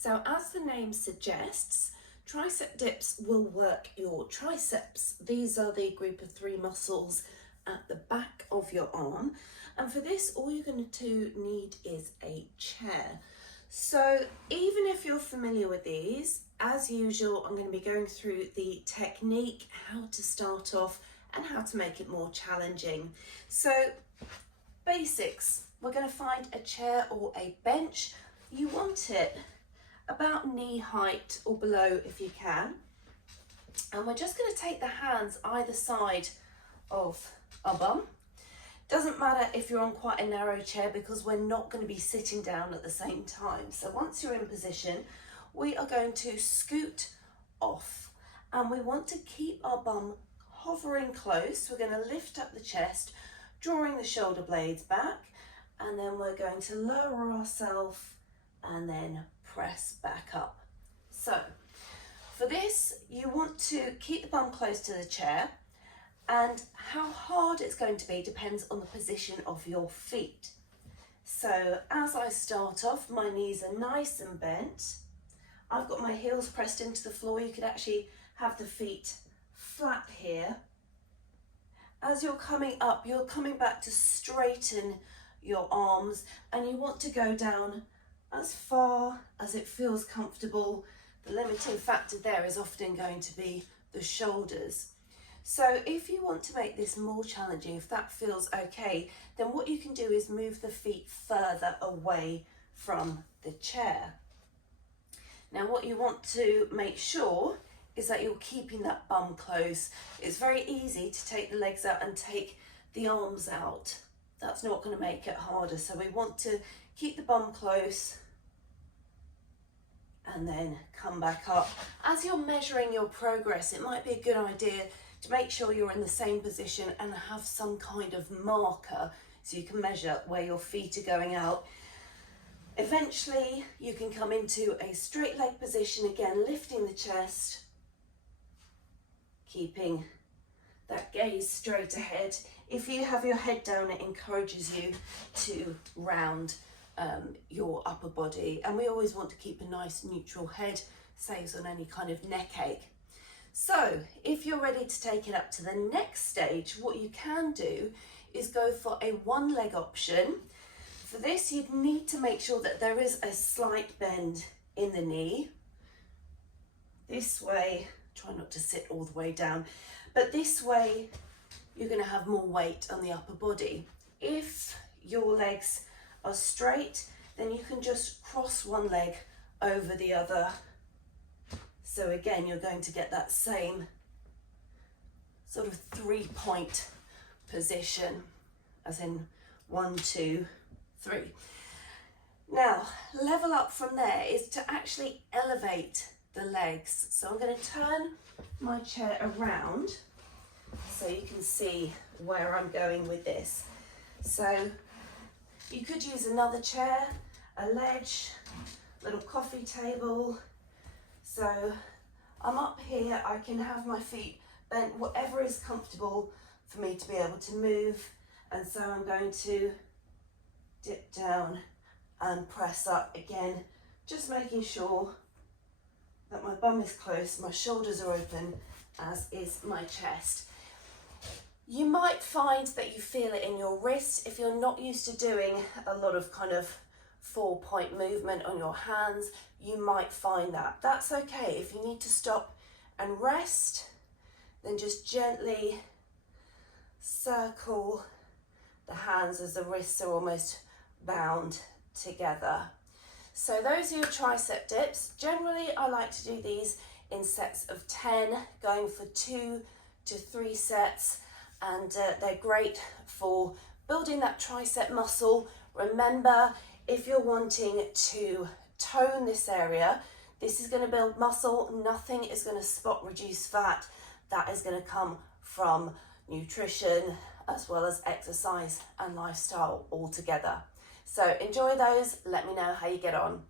So as the name suggests, tricep dips will work your triceps. These are the group of 3 muscles at the back of your arm. And for this, all you're going to need is a chair. So even if you're familiar with these, as usual, I'm going to be going through the technique, how to start off and how to make it more challenging. So basics, we're going to find a chair or a bench. You want it about knee height or below if you can. And we're just going to take the hands either side of our bum. Doesn't matter if you're on quite a narrow chair because we're not going to be sitting down at the same time. So once you're in position, we are going to scoot off and we want to keep our bum hovering close. We're going to lift up the chest, drawing the shoulder blades back, and then we're going to lower ourselves and then press back up. So for this, you want to keep the bum close to the chair, and how hard it's going to be depends on the position of your feet. So as I start off, my knees are nice and bent. I've got my heels pressed into the floor. You could actually have the feet flat here. As you're coming up, you're coming back to straighten your arms, and you want to go down as far as it feels comfortable. The limiting factor there is often going to be the shoulders. So if you want to make this more challenging, if that feels okay, then what you can do is move the feet further away from the chair. Now what you want to make sure is that you're keeping that bum close. It's very easy to take the legs out and take the arms out. That's not going to make it harder. So we want to keep the bum close and then come back up. As you're measuring your progress, it might be a good idea to make sure you're in the same position and have some kind of marker so you can measure where your feet are going out. Eventually, you can come into a straight leg position again, lifting the chest, keeping that gaze straight ahead. If you have your head down, it encourages you to round your upper body. And we always want to keep a nice neutral head, saves on any kind of neck ache. So if you're ready to take it up to the next stage, what you can do is go for a 1 leg option. For this, you'd need to make sure that there is a slight bend in the knee. This way, try not to sit all the way down, but this way you're going to have more weight on the upper body. If your legs are straight, then you can just cross one leg over the other. So again, you're going to get that same sort of 3-point position, as in 1, 2, 3. Now, level up from there is to actually elevate the legs. So I'm going to turn my chair around so you can see where I'm going with this. So you could use another chair, a ledge, little coffee table. So I'm up here, I can have my feet bent, whatever is comfortable for me to be able to move. And so I'm going to dip down and press up again, just making sure that my bum is close, my shoulders are open, as is my chest. You might find that you feel it in your wrist if you're not used to doing a lot of kind of 4-point movement on your hands. You might find that. That's okay. If you need to stop and rest, then just gently circle the hands as the wrists are almost bound together. So those are your tricep dips. Generally, I like to do these in sets of 10, going for 2 to 3 sets, and they're great for building that tricep muscle. Remember, if you're wanting to tone this area, this is going to build muscle. Nothing is going to spot reduce fat. That is going to come from nutrition as well as exercise and lifestyle all together. So enjoy those. Let me know how you get on.